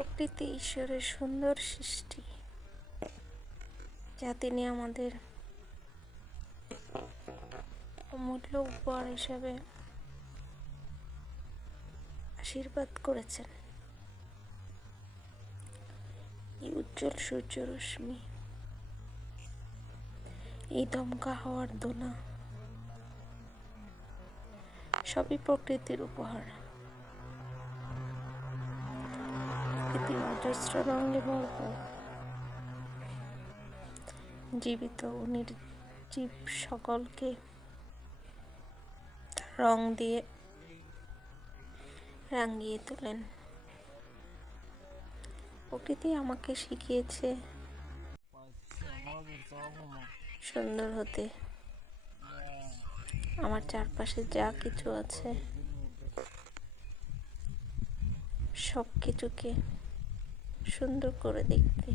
প্রকৃতি ঈশ্বরের সুন্দর সৃষ্টি, যা তিনি আমাদের অমূল্য উপহার হিসাবে আশীর্বাদ করেছেন। এই উজ্জ্বল সূর্য রশ্মি, এই দমকা হওয়ার দোনা সবই প্রকৃতির উপহার। প্রকৃতির অজস্র রঙে ভরপুর জীবিত ও নির্জীব সকলকে রং দিয়ে রাঙিয়ে তোলেন। প্রকৃতি আমাকে শিখিয়েছে সুন্দর হতে। আমার চারপাশে যা কিছু আছে সব কিছুকে সুন্দর করে দেখতে।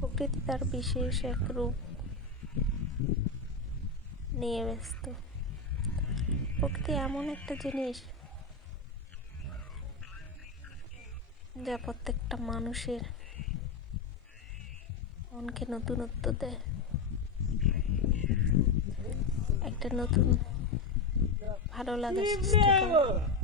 প্রকৃতি তার বিশেষ এক রূপ নিয়ে ব্যস্ত। প্রকৃতি এমন একটা জিনিস যা প্রত্যেকটা মানুষের মনকে নতুনত্ব দেয়। একটা নতুন ভালো লাগা